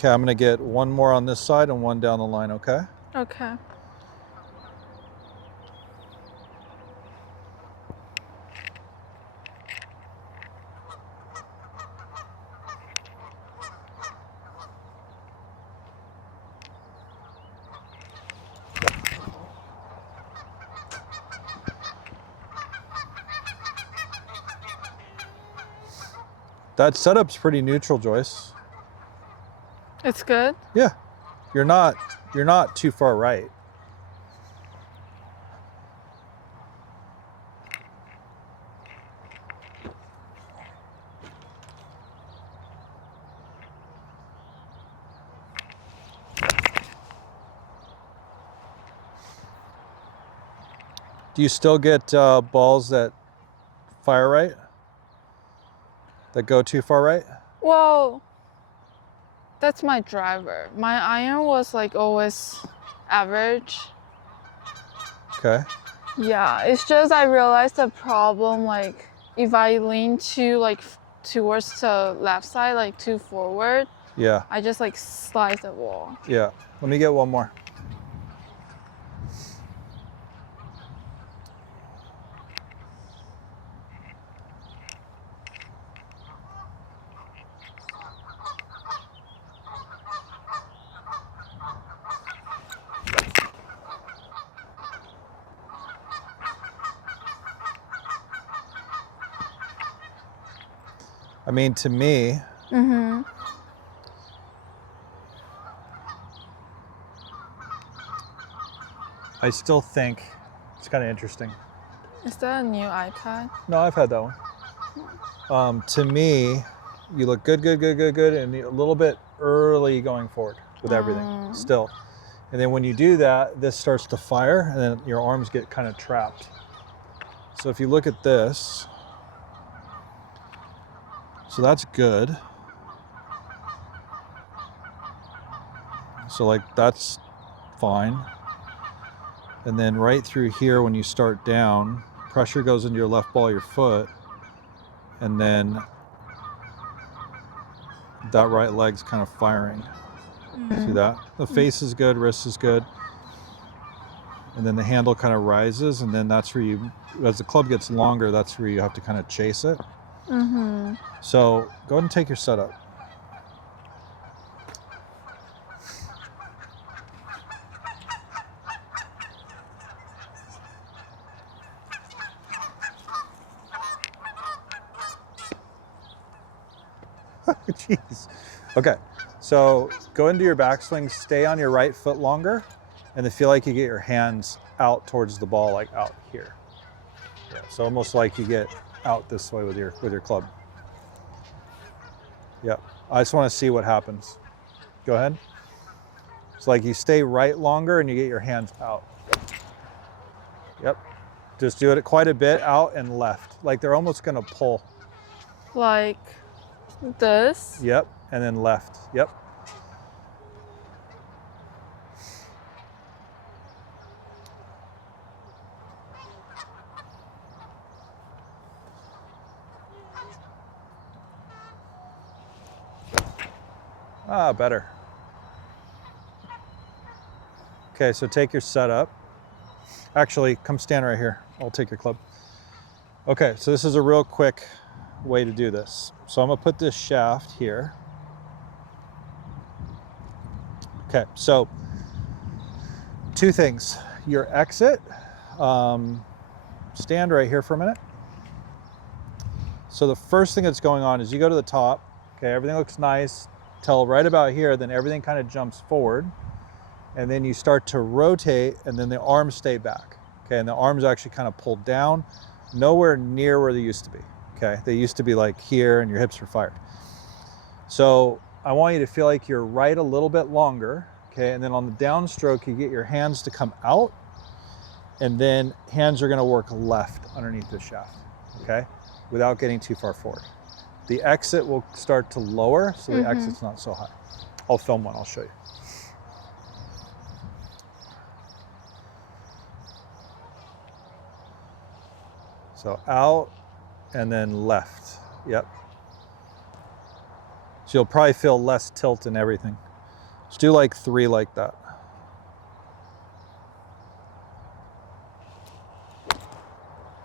Okay, I'm gonna get one more on this side and one down the line, okay? Okay. That setup's pretty neutral, Joyce. It's good? Yeah, you're not too far right. Do you still get balls that fire right? That go too far right? Well, that's my driver. My iron was like always average. Okay. Yeah, it's just I realized the problem, like if I lean too like towards the left side, like too forward, Yeah. I just like slice the wall. Yeah. Let me get one more. I mean, to me, I still think it's kind of interesting. Is that a new iPad? No, I've had that one. To me, you look good, and a little bit early going forward with everything still. And then when you do that, this starts to fire and then your arms get kind of trapped. So if you look at this, so that's good. So like that's fine. And then right through here, when you start down, pressure goes into your left ball of your foot. And then that right leg's kind of firing. See that? The face is good, wrist is good. And then the handle kind of rises, and then that's where you, as the club gets longer, that's where you have to kind of chase it. So go ahead and take your setup. Jeez. Okay, so go into your backswing, stay on your right foot longer, and then feel like you get your hands out towards the ball, like out here. Yeah, so almost like you get out this way with your club. Yep, I just want to see what happens. Go ahead. It's like you stay right longer and you get your hands out. Yep, just do it quite a bit out and left, like they're almost gonna pull. Like this? Yep, and then left, yep. Ah, better. Okay, so take your setup. Actually, come stand right here. I'll take your club. Okay, so this is a real quick way to do this. So I'm gonna put this shaft here. Okay, so two things. Your exit, stand right here for a minute. So the first thing that's going on is you go to the top, okay, everything looks nice, till right about here, then everything kind of jumps forward, and then you start to rotate, and then the arms stay back, okay, and the arms actually kind of pull down, nowhere near where they used to be, okay? They used to be like here, and your hips were fired. So I want you to feel like you're right a little bit longer, okay, and then on the downstroke, you get your hands to come out, and then hands are gonna work left underneath the shaft, okay, without getting too far forward. The exit will start to lower, so the exit's not so high. I'll film one, I'll show you. So out and then left, yep. So you'll probably feel less tilt in everything. Let's do like 3 like that.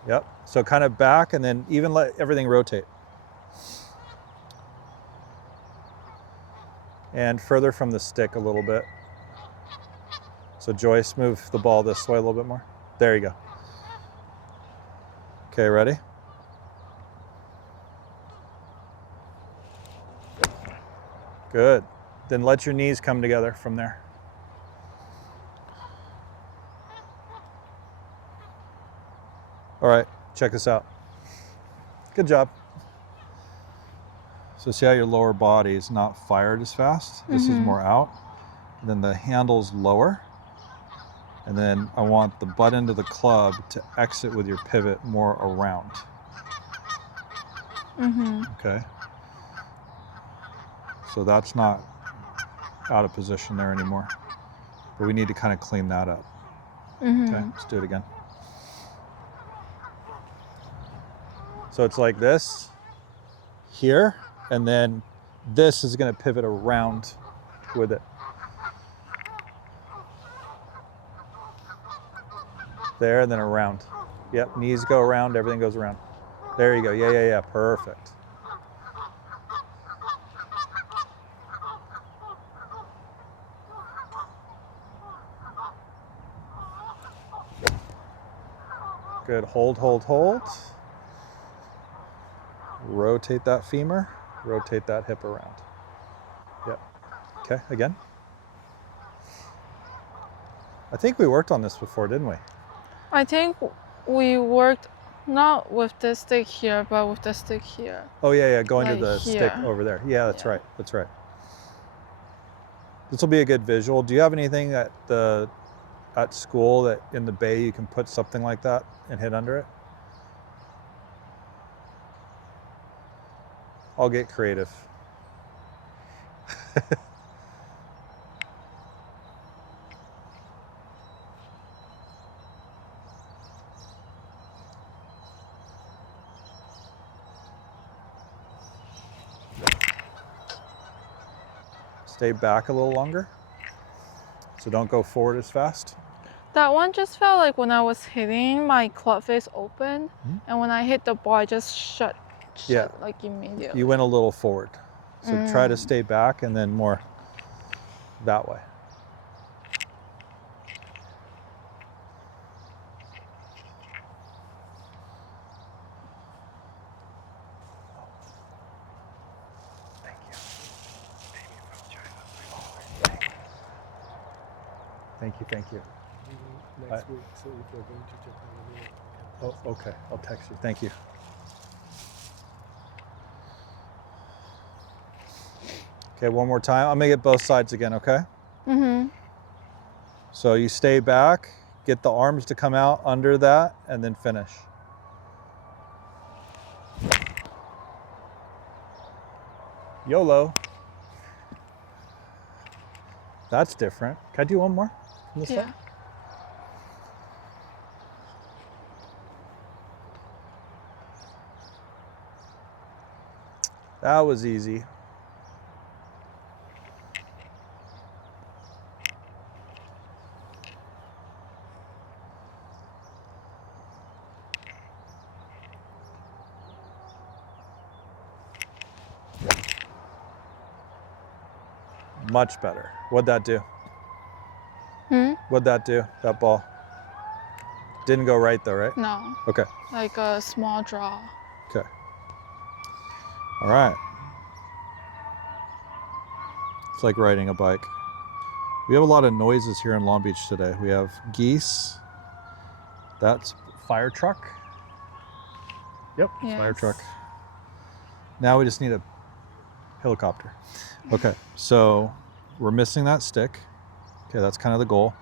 Yep. So kind of back and then even let everything rotate. And further from the stick a little bit. So Joyce, move the ball this way a little bit more. There you go. Okay, ready? Good. Then let your knees come together from there. All right, check this out. Good job. So see how your lower body is not fired as fast? This is more out. And then the handle's lower. And then I want the butt end of the club to exit with your pivot more around. Okay. So that's not out of position there anymore. But we need to kind of clean that up. Okay, let's do it again. So it's like this, here, and then this is going to pivot around with it. There, and then around. Yep, knees go around, everything goes around. There you go, yeah, perfect. Good, hold, hold, hold. Rotate that femur, rotate that hip around. Yep. Okay, again. I think we worked on this before, didn't we? I think we worked not with the stick here, but with the stick here. Oh yeah, going like to the here. stick over there. Yeah, that's right. That's right. This will be a good visual. Do you have anything at school that in the bay you can put something like that and hit under it? I'll get creative. Stay back a little longer. So don't go forward as fast. That one just felt like when I was hitting, my club face opened, and when I hit the ball, I just shut like immediately. You went a little forward. So try to stay back and then more that way. Thank you. Next week, so if you're going to Japan, let me know. Oh, okay. I'll text you. Thank you. Okay, one more time. I'm gonna get both sides again, okay? So you stay back, get the arms to come out under that, and then finish. YOLO. That's different. Can I do one more from this side? That was easy. Much better. What'd that do? What'd that do, that ball? Didn't go right though, right? No. Okay. Like a small draw. Okay. All right. It's like riding a bike. We have a lot of noises here in Long Beach today. We have geese. That's fire truck. Yep, fire truck. Now we just need a helicopter. Okay, so we're missing that stick. Okay, that's kind of the goal.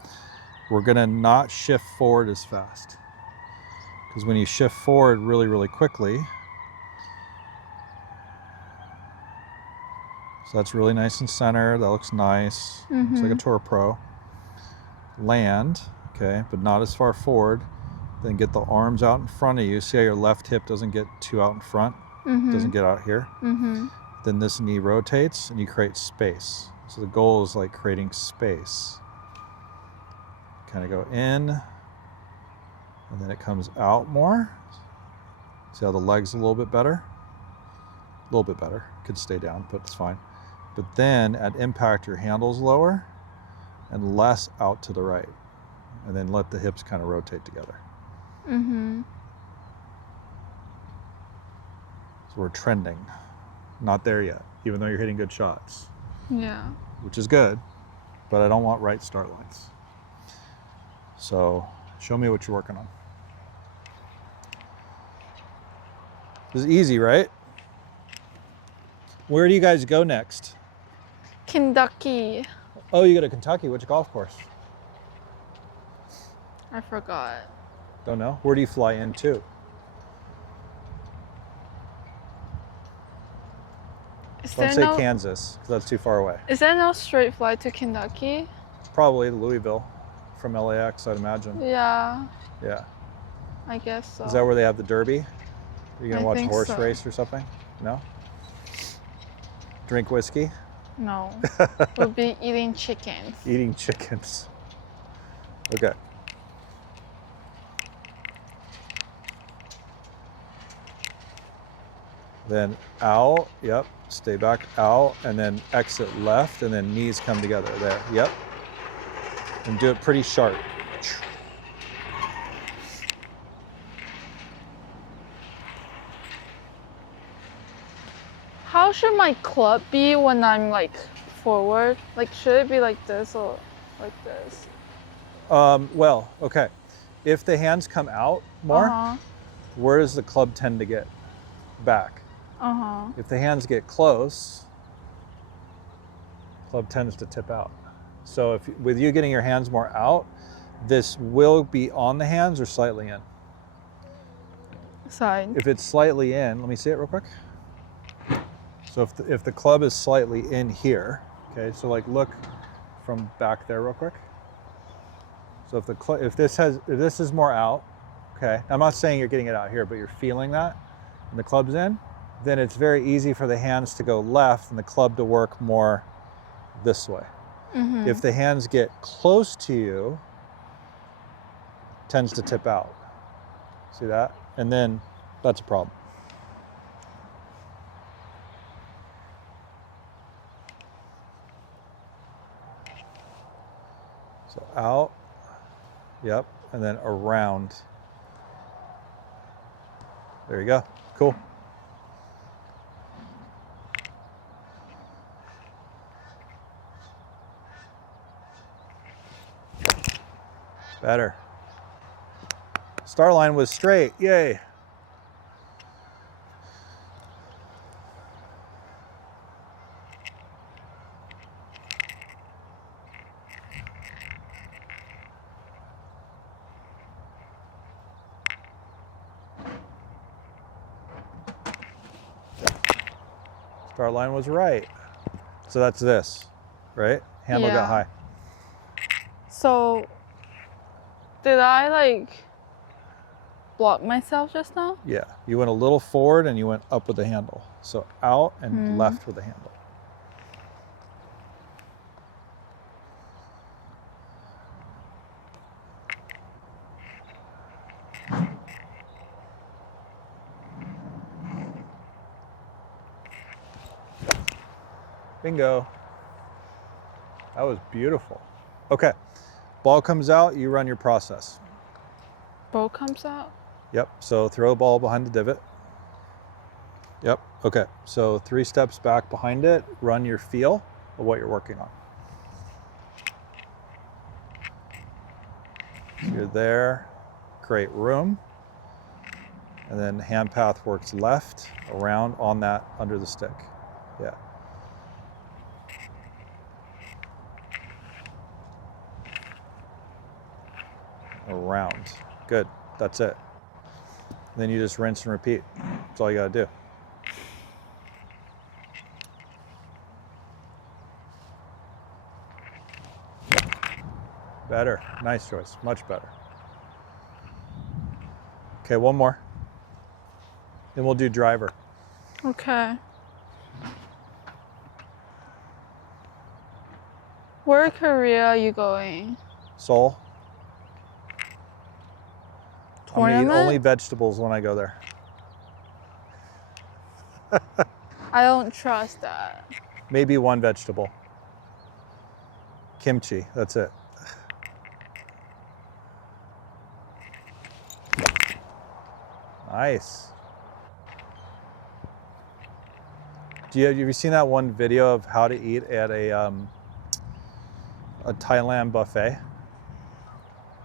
We're gonna not shift forward as fast. Because when you shift forward really, really quickly, so that's really nice and center. That looks nice. Looks like a Tour Pro. Land, okay, but not as far forward. Then get the arms out in front of you. See how your left hip doesn't get too out in front? Doesn't get out here. Then this knee rotates and you create space. So the goal is like creating space. Kind of go in, and then it comes out more. See how the leg's a little bit better? A little bit better. Could stay down, but it's fine. But then at impact, your handle's lower and less out to the right. And then let the hips kind of rotate together. Mm-hmm. So we're trending. Not there yet, even though you're hitting good shots. Yeah. Which is good, but I don't want right start lines. So show me what you're working on. This is easy, right? Where do you guys go next? Kentucky. Oh, you go to Kentucky. Which golf course? I forgot. Don't know. Where do you fly into? Don't say Kansas, because that's too far away. Is there no straight flight to Kentucky? Probably Louisville from LAX, I'd imagine. Yeah, Yeah. I guess so. Is that where they have the Derby? Are you going to I watch a think horse so. race or something? No? Drink whiskey? No. We'll be eating chickens. Eating chickens. Okay. Then out, yep, stay back out, and then exit left, and then knees come together there, yep. And do it pretty sharp. How should my club be when I'm like forward? Like, should it be like this or like this? Well, okay. If the hands come out more, Uh-huh. where does the club tend to get? Back. Uh-huh. If the hands get close, club tends to tip out. So if with you getting your hands more out, this will be on the hands or slightly in. Side. If it's slightly in, let me see it real quick. So if the club is slightly in here, okay, so like look from back there real quick. So if this is more out, okay, I'm not saying you're getting it out here, but you're feeling that, and the club's in, then it's very easy for the hands to go left and the club to work more this way. Mm-hmm. If the hands get close to you, tends to tip out. See that? And then that's a problem. So out, yep, and then around. There you go, cool. Better. Start line was straight, yay. Start line was right. So that's this, right? Handle Yeah. got high. So, did I like block myself just now? Yeah, you went a little forward and you went up with the handle. So out and left with the handle. Bingo. That was beautiful. Okay, ball comes out, you run your process. Bow comes out? Yep, so throw a ball behind the divot. Yep, okay, so 3 steps back behind it, run your feel of what you're working on. So you're there, create room, and then hand path works left, around on that, under the stick. Yeah. Around. Good. That's it. Then you just rinse and repeat. That's all you got to do. Better. Nice choice. Much better. Okay, one more. Then we'll do driver. Okay. Where Korea are you going? Seoul. I'm gonna eat Tournament? only vegetables when I go there. I don't trust that. Maybe one vegetable. Kimchi, that's it. Nice. Have you seen that one video of how to eat at a Thailand buffet?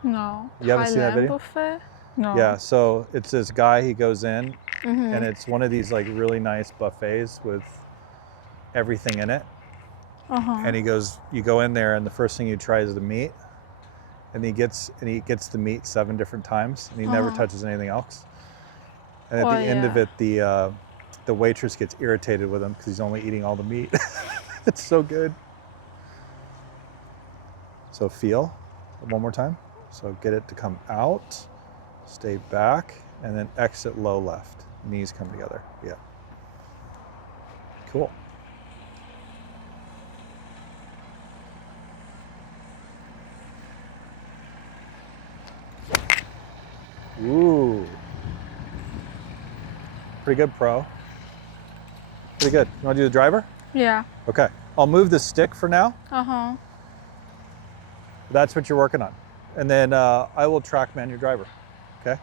No. You haven't seen that Thailand video? buffet? No. Yeah, so it's this guy, he goes in Mm-hmm. and it's one of these like really nice buffets with everything in it. Uh-huh. And he goes, you go in there and the first thing you try is the meat. And he gets the meat 7 different times and he never touches anything else. And at the end of it, the waitress gets irritated with him because he's only eating all the meat. It's so good. So feel one more time. So get it to come out, stay back, and then exit low left. Knees come together. Yeah. Cool. Ooh. Pretty good, pro. Pretty good. You want to do the driver? Yeah. Okay. I'll move the stick for now. Uh-huh. That's what you're working on. And then I will TrackMan your driver. Okay?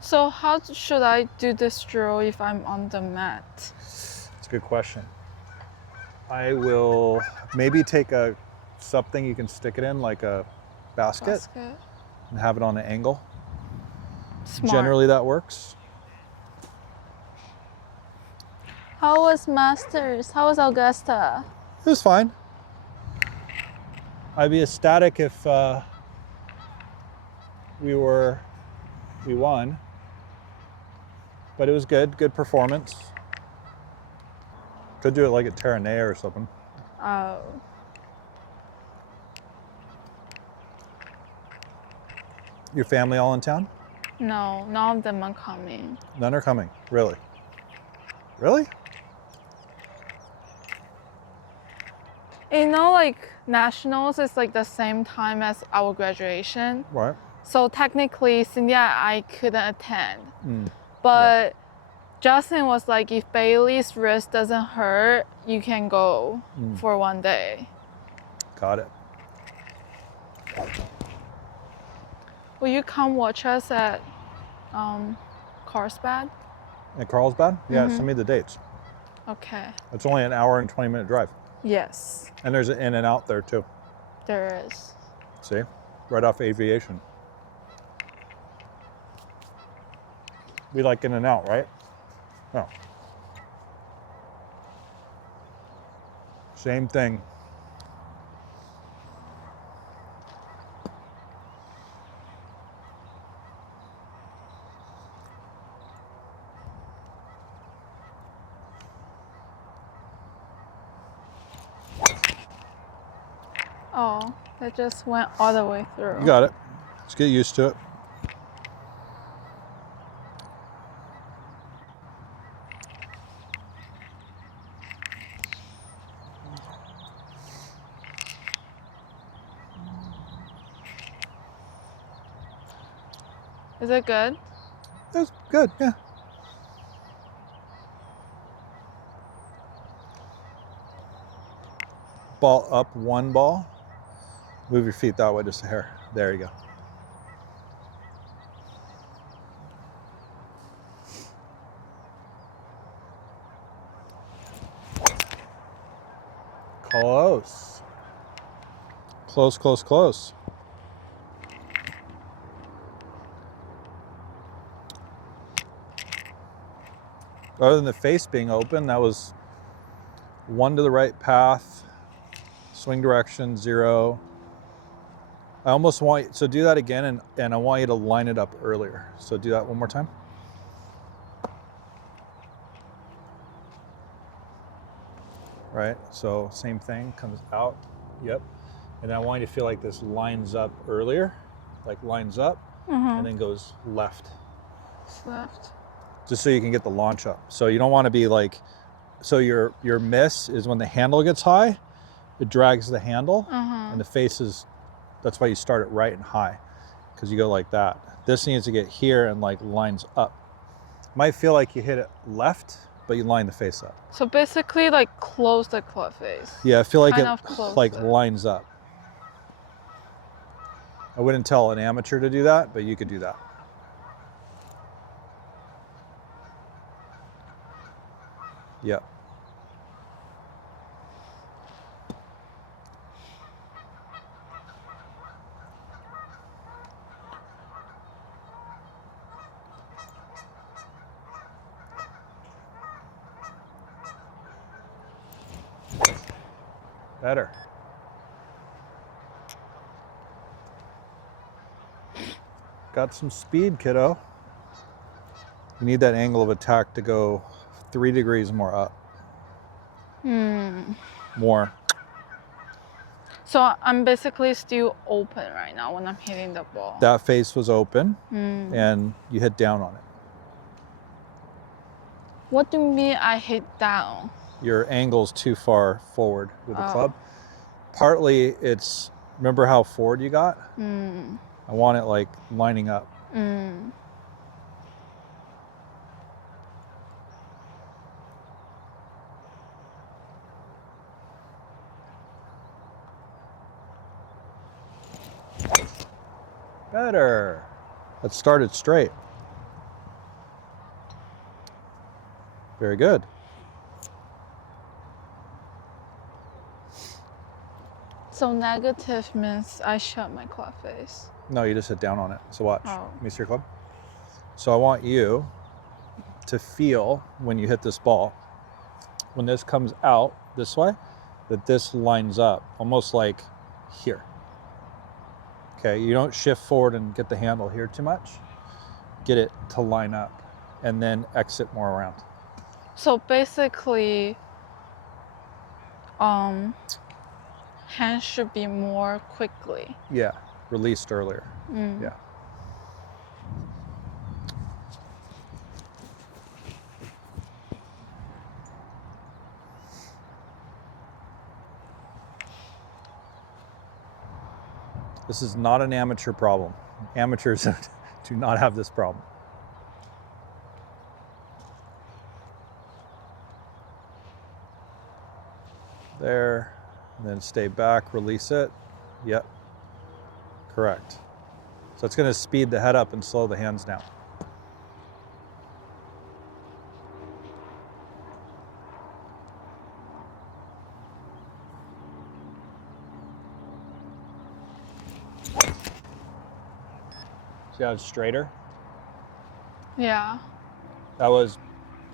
So how should I do this drill if I'm on the mat? It's a good question. I will maybe take something you can stick it in, like a basket, and have it on an angle. Smart. Generally that works. How was Masters? How was Augusta? It was fine. I'd be ecstatic if we won. But it was good performance. Could do it like at Terranea or something. Oh. Your family all in town? No, none of them are coming. None are coming, really? Really? You know, like nationals is like the same time as our graduation. Right. So technically, Cynthia, I couldn't attend. But Justin was like, if Bailey's wrist doesn't hurt, you can go for one day. Got it. Will you come watch us at Carlsbad? In Carlsbad? Yeah, send me the dates. Okay. It's only an hour and 20-minute drive. Yes, And there's an in and out there too. there is. See? Right off aviation. We like in and out, right? No. Same thing. Oh, that just went all the way through. You got it. Let's get used to it. Is it good? That's good, yeah. Ball up, one ball. Move your feet that way just a hair. There you go. Close. Close, close, close. Other than the face being open, that was 1 to the right path, swing direction, 0. I almost want, so do that again, and I want you to line it up earlier. So do that one more time. Right, so same thing, comes out, yep. And I want you to feel like this lines up earlier, like lines up, and then goes left. Left. Just so you can get the launch up. So you don't want to be like, so your miss is when the handle gets high, it drags the handle, Uh-huh. and the face is, that's why you start it right and high, because you go like that. This needs to get here and like lines up. Might feel like you hit it left, but you line the face up. So basically, like close the club face. Yeah, I feel like Kind it of close like it. lines up. I wouldn't tell an amateur to do that, but you could do that. Yep. Better. Got some speed, kiddo. You need that angle of attack to go 3 degrees more up. More. So I'm basically still open right now when I'm hitting the ball. That face was open, and you hit down on it. What do you mean I hit down? Your angle's too far forward with the club. Partly it's, remember how forward you got? I want it like lining up. Better. Let's start it straight. Very good. So negative means I shut my club face. No, you just hit down on it. So watch. Oh. Let me see your club. So I want you to feel when you hit this ball, when this comes out this way, that this lines up almost like here. Okay, you don't shift forward and get the handle here too much. Get it to line up and then exit more around. So basically, hands should be more quickly. Yeah, released earlier. Yeah. This is not an amateur problem. Amateurs do not have this problem. There, and then stay back, release it. Yep, correct. So it's going to speed the head up and slow the hands down. See how it's straighter? Yeah. That was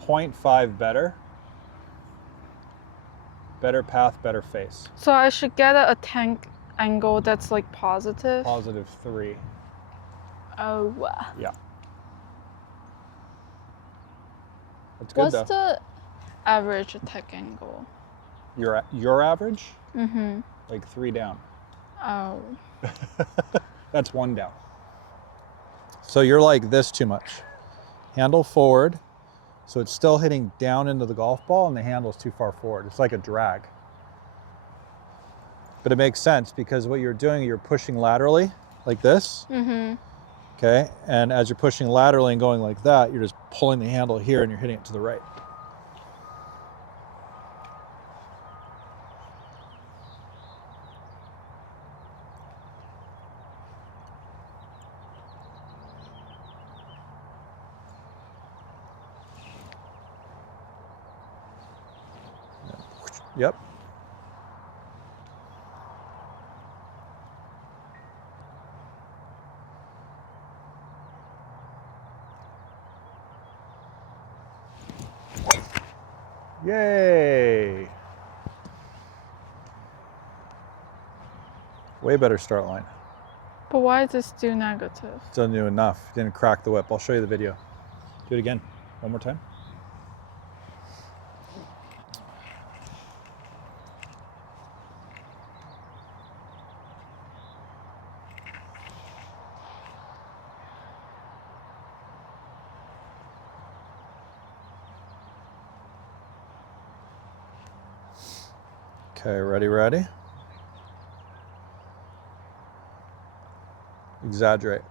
0.5 better. Better path, better face. So I should get a tank angle that's like positive. +3. Oh. Yeah. That's good What's though. the average attack angle? Your average? Mm-hmm. Like 3 down. Oh. That's 1 down. So you're like this too much. Handle forward. So it's still hitting down into the golf ball and the handle's too far forward. It's like a drag. But it makes sense because what you're doing, you're pushing laterally like this. Mm-hmm. Okay. And as you're pushing laterally and going like that, you're just pulling the handle here and you're hitting it to the right. Yep. Yay. Way better start line. But why is it still negative? Doesn't do enough. Didn't crack the whip. I'll show you the video. Do it again. One more time. Okay, ready? Exaggerate.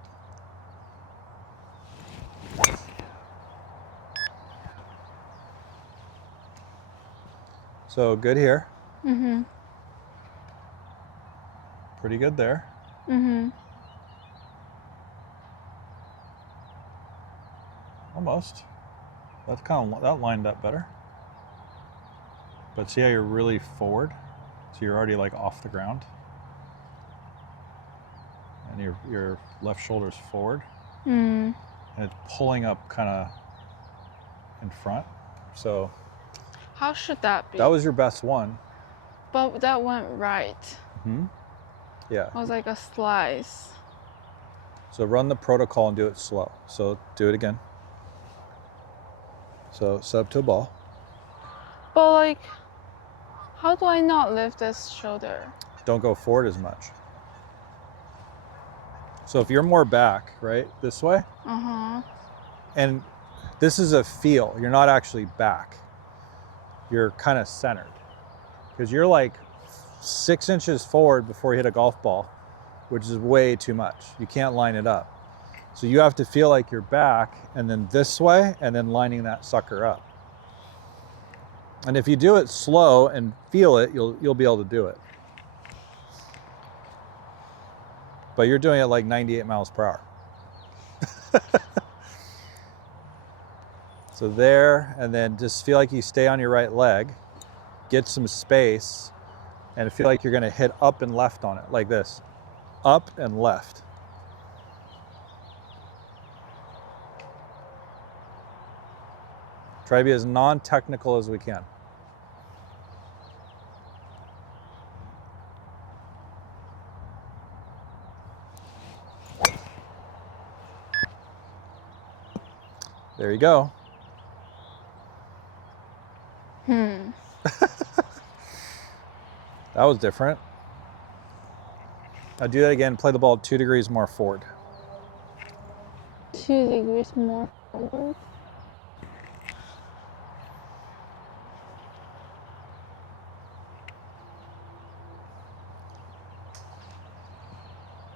So good here. Mm-hmm. Pretty good there. Mm-hmm. Almost. That lined up better. But see how you're really forward? So you're already like off the ground. And your left shoulder's forward. Mm. And it's pulling up kind of in front. So How should that be? that was your best one. But that went right. Mm-hmm. Yeah. It was like a slice. So run the protocol and do it slow. So do it again. So set up to a ball. But like, how do I not lift this shoulder? Don't go forward as much. So if you're more back, right, this way, Uh-huh. and this is a feel, you're not actually back. You're kind of centered. Because you're like 6 inches forward before you hit a golf ball, which is way too much. You can't line it up. So you have to feel like you're back and then this way and then lining that sucker up. And if you do it slow and feel it, you'll be able to do it. But you're doing it like 98 miles per hour. So there, and then just feel like you stay on your right leg, get some space, and feel like you're gonna hit up and left on it, like this. Up and left. Try to be as non-technical as we can. There you go. That was different. Now do that again, play the ball 2 degrees more forward. 2 degrees more forward.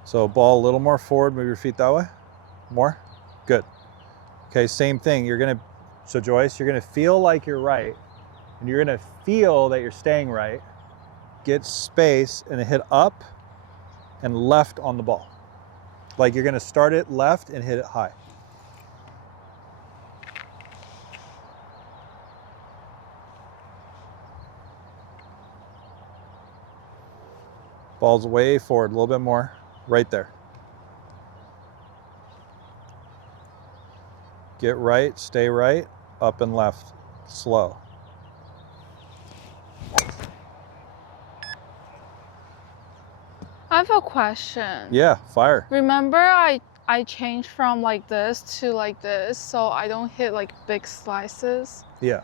So ball a little more forward, move your feet that way. More? Good. Okay, same thing. So Joyce, you're gonna feel like you're right, and you're gonna feel that you're staying right. Get space and hit up and left on the ball. Like you're gonna start it left and hit it high. Ball's way forward, a little bit more, right there. Get right, stay right, up and left, slow. I have a question. Yeah, fire. Remember I changed from like this to like this so I don't hit like big slices? Yeah.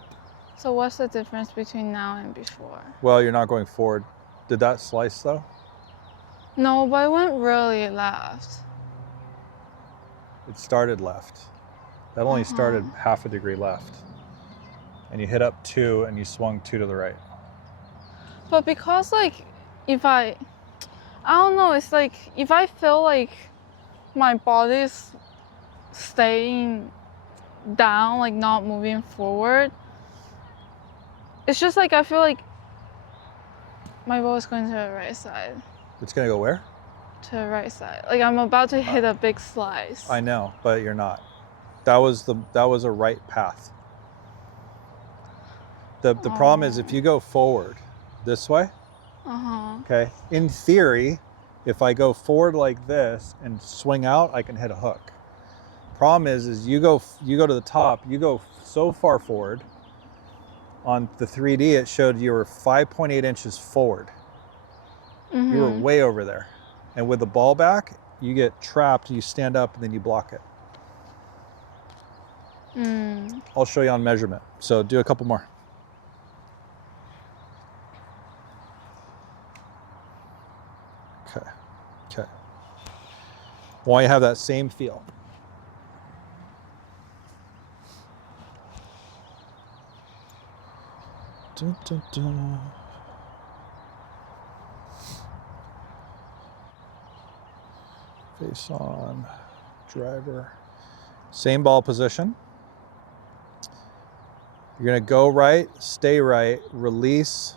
So what's the difference between now and before? Well, you're not going forward. Did that slice though? No, but it went really left. It started left. That only started half a degree left. And you hit up 2 and you swung 2 to the right. But because like if I don't know, it's like if I feel like my body's staying down, like not moving forward, it's just like I feel like my ball is going to the right side. It's gonna go where? To the right side. Like I'm about to hit a big slice. I know, but you're not. That was a right path. The problem is if you go forward this way, okay, in theory, if I go forward like this and swing out, I can hit a hook. Problem is you go to the top, you go so far forward. On the 3D, it showed you were 5.8 inches forward. You were way over there. And with the ball back, you get trapped, you stand up, and then you block it. I'll show you on measurement. So do a couple more. Okay. Why you have that same feel. Dun, dun, dun. Face on, driver. Same ball position. You're gonna go right, stay right, release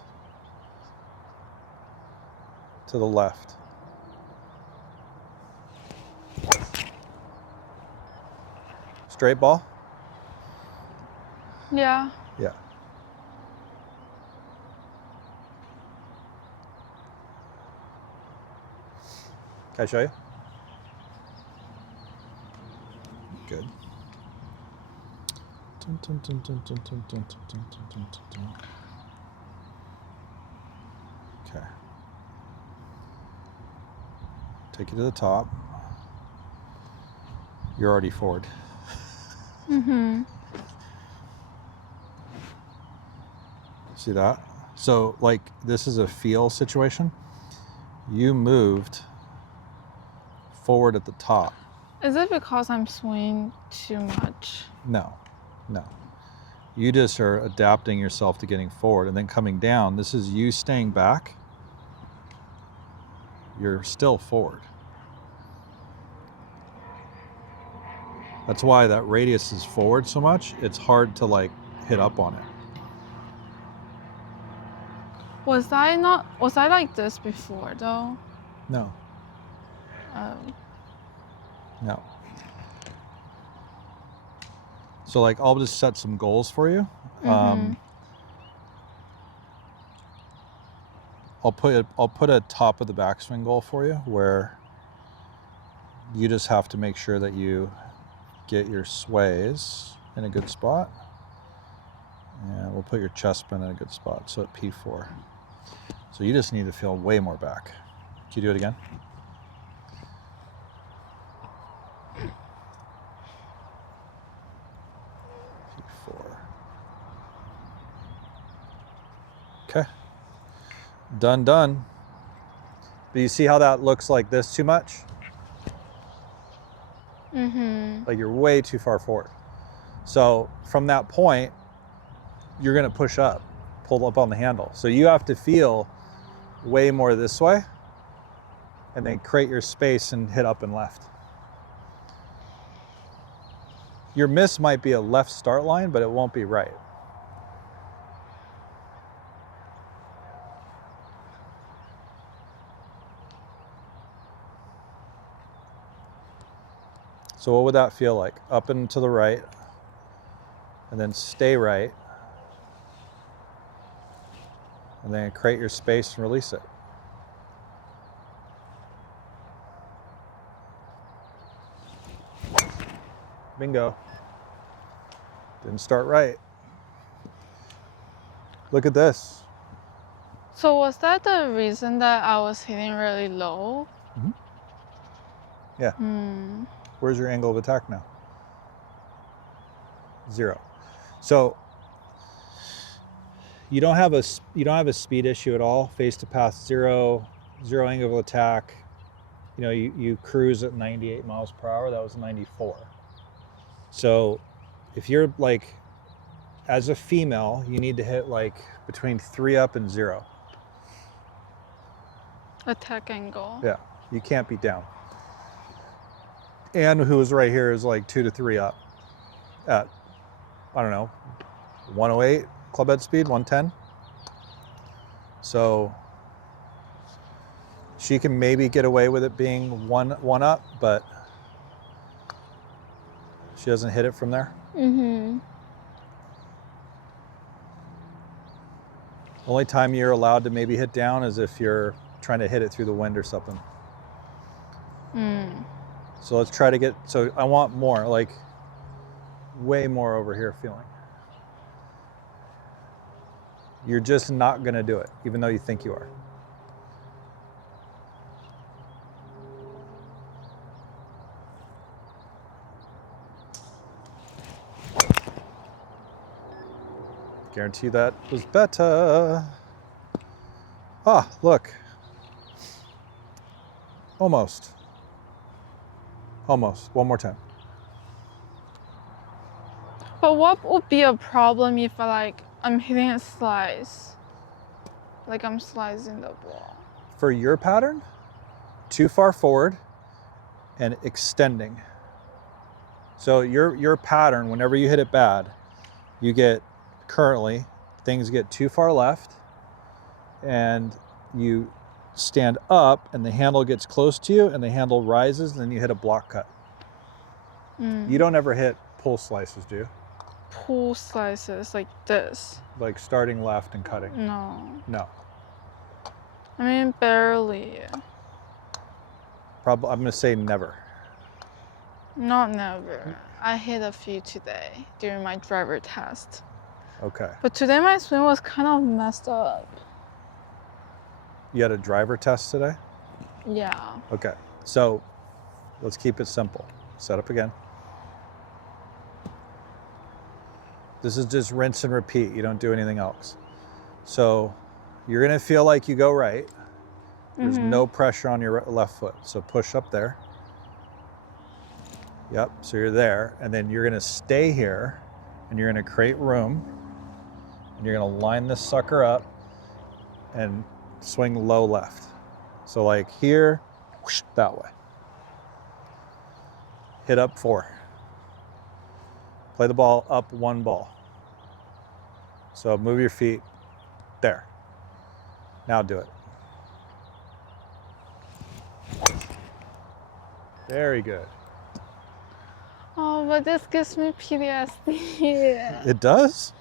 to the left. Straight ball? Yeah. Yeah. Can I show you? Good. Dun, dun, dun, dun, dun, dun, dun, dun, dun, dun, dun, dun. Okay. Take you to the top. You're already forward. Mm-hmm. See that? So like this is a feel situation. You moved forward at the top. Is it because I'm swinging too much? No, no. You just are adapting yourself to getting forward and then coming down. This is you staying back. You're still forward. That's why that radius is forward so much. It's hard to like hit up on it. Was I like this before though? No, Um, no. So like I'll just set some goals for you. I'll put a top of the backswing goal for you where you just have to make sure that you get your sways in a good spot. And we'll put your chest spin in a good spot. So at P4. So you just need to feel way more back. Can you do it again? P4. Okay. Done, done. But you see how that looks like this too much? Like you're way too far forward. So from that point, you're gonna push up, pull up on the handle. So you have to feel way more this way and then create your space and hit up and left. Your miss might be a left start line, but it won't be right. So what would that feel like? Up and to the right, and then stay right, and then create your space and release it. Bingo. Didn't start right. Look at this. so was that the reason that I was hitting really low? Yeah. Where's your angle of attack now? 0. So you don't have a speed issue at all. Face to path 0, 0 angle of attack. You know, you cruise at 98 miles per hour. That was 94. So if you're like, as a female, you need to hit like between 3 up and 0. Attack angle. Yeah, you can't be down. And who is right here is like 2 to 3 up at, I don't know, 108 club head speed, 110. So she can maybe get away with it being one up, but she doesn't hit it from there. Only time you're allowed to maybe hit down is if you're trying to hit it through the wind or something. So let's try to get, so I want more, like way more over here feeling. You're just not gonna do it, even though you think you are. Guarantee that was better. Ah, look. Almost. Almost. One more time. But what would be a problem if I'm hitting a slice? Like I'm slicing the ball. For your pattern, too far forward, and extending. So your pattern, whenever you hit it bad, you get, currently, things get too far left and you stand up and the handle gets close to you and the handle rises and then you hit a block cut. You don't ever hit pull slices, do you? Pull slices like this. Like starting left and cutting? No. No. I mean, barely. Probably, I'm gonna say never. Not never. I hit a few today during my driver test. Okay. But today my swing was kind of messed up. You had a driver test today? Yeah. Okay. So let's keep it simple. Set up again. This is just rinse and repeat. You don't do anything else. So you're gonna feel like you go right. There's no pressure on your left foot. So push up there. Yep, so you're there. And then you're gonna stay here and you're gonna create room. And you're gonna line this sucker up and swing low left. So like here, whoosh, that way. Hit up 4. Play the ball up 1 ball. So move your feet there. Now do it. Very good. Oh, but this gives me PTSD. It does?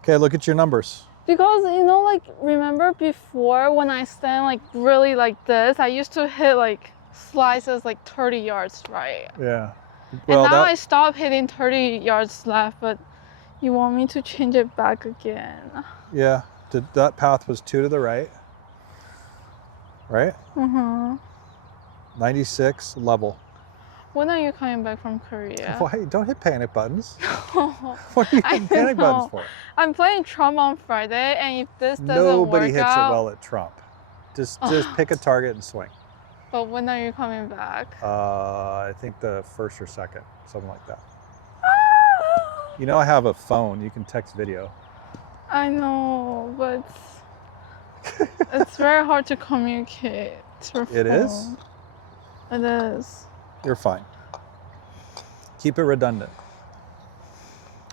Okay, look at your numbers. Because, you know, like, remember before when I stand like really like this, I used to hit like slices like 30 yards right. Yeah. And now I stopped hitting 30 yards left, but you want me to change it back again. Yeah, that path was 2 to the right. Right? 96 level. When are you coming back from Korea? Why? Don't hit panic buttons. What are you hitting panic buttons for? I'm playing Trump on Friday, and if this doesn't Nobody work hits out, it well at Trump. Just pick a target and swing. But when are you coming back? I think the 1st or 2nd, something like that. You know I have a phone. You can text video. I know, but it's very hard to communicate through phone. It is? It is. You're fine. Keep it redundant.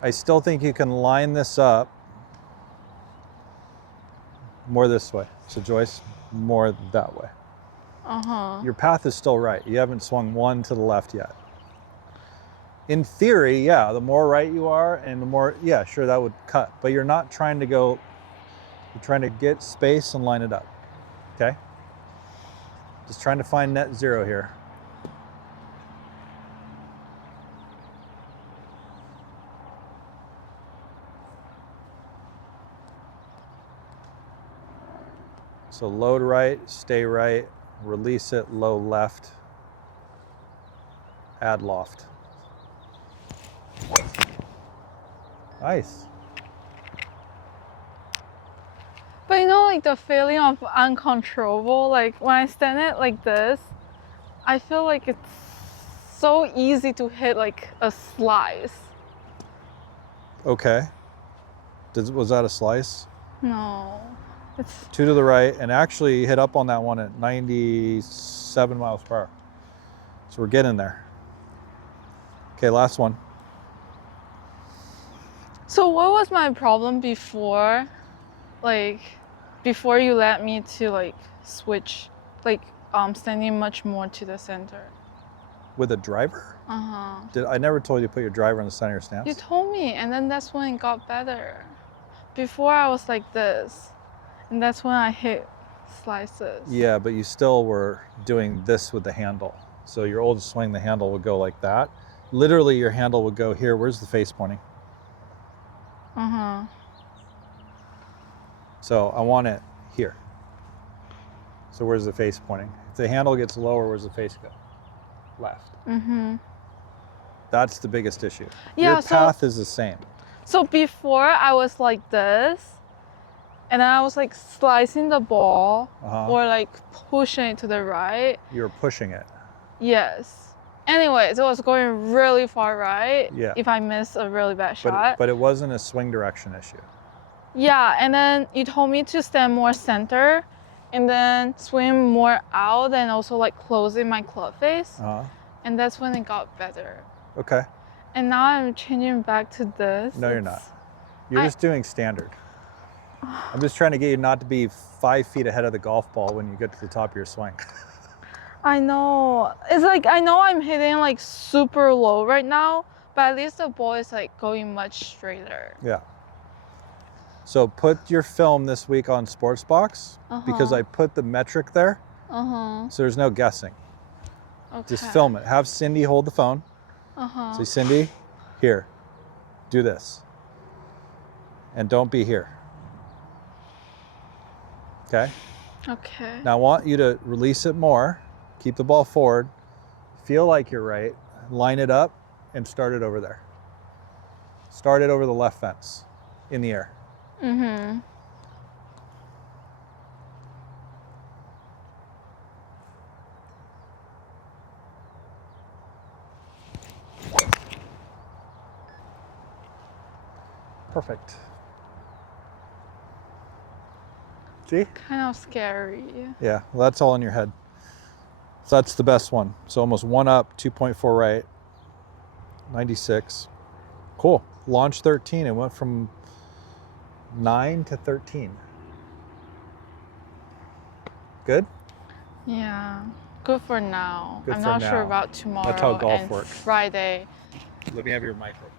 I still think you can line this up more this way. So Joyce, more that way. Your path is still right. You haven't swung 1 to the left yet. In theory, yeah, the more right you are and the more, yeah, sure, that would cut. But you're not trying to go, you're trying to get space and line it up, okay? Just trying to find net zero here. So load right, stay right, release it, low left, add loft. Nice. But you know, like the feeling of uncontrollable, like when I stand it like this, I feel like it's so easy to hit like a slice. Okay. Was that a slice? No, it's 2 to the right, and actually hit up on that one at 97 miles per hour. So we're getting there. Okay, last one. So what was my problem before? Like, before you let me to like switch, like standing much more to the center. With a driver? I never told you to put your driver in the center of your stance? You told me, and then that's when it got better. Before I was like this, and that's when I hit slices. Yeah, but you still were doing this with the handle. So your old swing, the handle would go like that. Literally, your handle would go here. Where's the face pointing? So I want it here. So where's the face pointing? If the handle gets lower, where's the face go? Left. That's the biggest issue. Yeah, your path is the same. So before I was like this, and then I was like slicing the ball or like pushing it to the right. You were pushing it. Yes. Anyways, it was going really far right. Yeah. If I miss a really bad shot. But it wasn't a swing direction issue. Yeah, and then you told me to stand more center and then swing more out and also like closing my club face. and that's when it got better. Okay. And now I'm changing back to this. No, you're not. It's- You're I- just doing standard. I'm just trying to get you not to be 5 feet ahead of the golf ball when you get to the top of your swing. I know. It's like I know I'm hitting like super low right now, but at least the ball is like going much straighter. Yeah. So put your film this week on Sportsbox because I put the metric there, Uh-huh. so there's no guessing. Okay. Just film it. Have Cindy hold the phone. Uh-huh. Say, Cindy, here, do this. And don't be here. Okay? Okay. Now I want you to release it more, keep the ball forward, feel like you're right, line it up, and start it over there. Start it over the left fence, in the air. Mm-hmm. Perfect. See? Kind of scary. Yeah, well, that's all in your head. So that's the best one. So almost 1 up, 2.4 right, 96. Cool. Launch 13. It went from 9 to 13. Good? Yeah. Good for now. Good I'm for not sure now. about tomorrow That's how golf and works. Friday. Let me have your microphone.